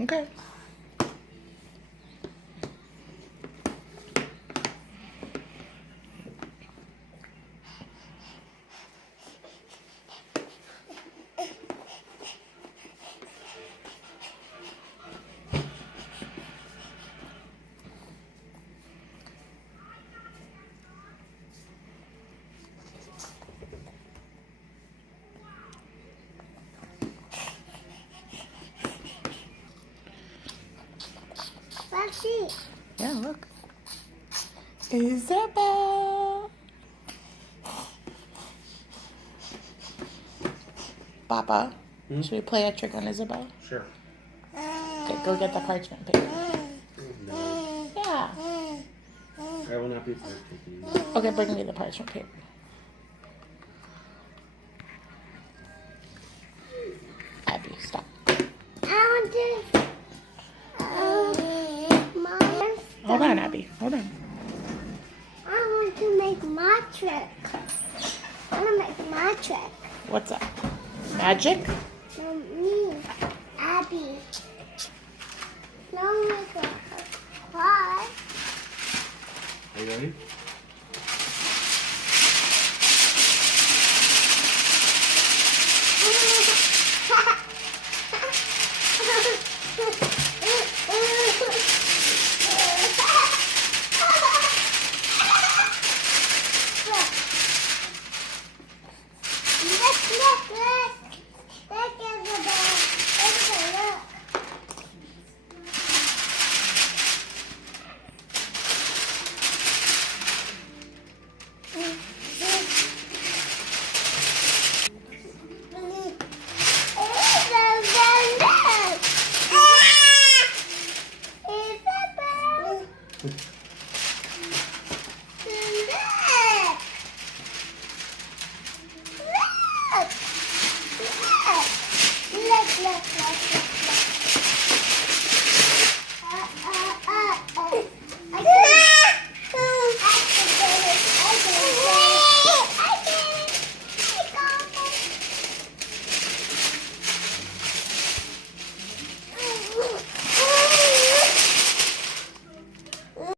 Okay. Let's see. Yeah, look. Isabel. Papa, should we play a trick on Isabel? Sure. Okay, go get the parchment paper. No. Yeah. I will not be taking you. Okay, bring me the parchment paper. Abby, stop. I want to. Mom. Hold on, Abby. Hold on. I want to make my trick. I want to make my trick. What's up? Magic? No, me, Abby. No, make a cry. Are you ready? Look.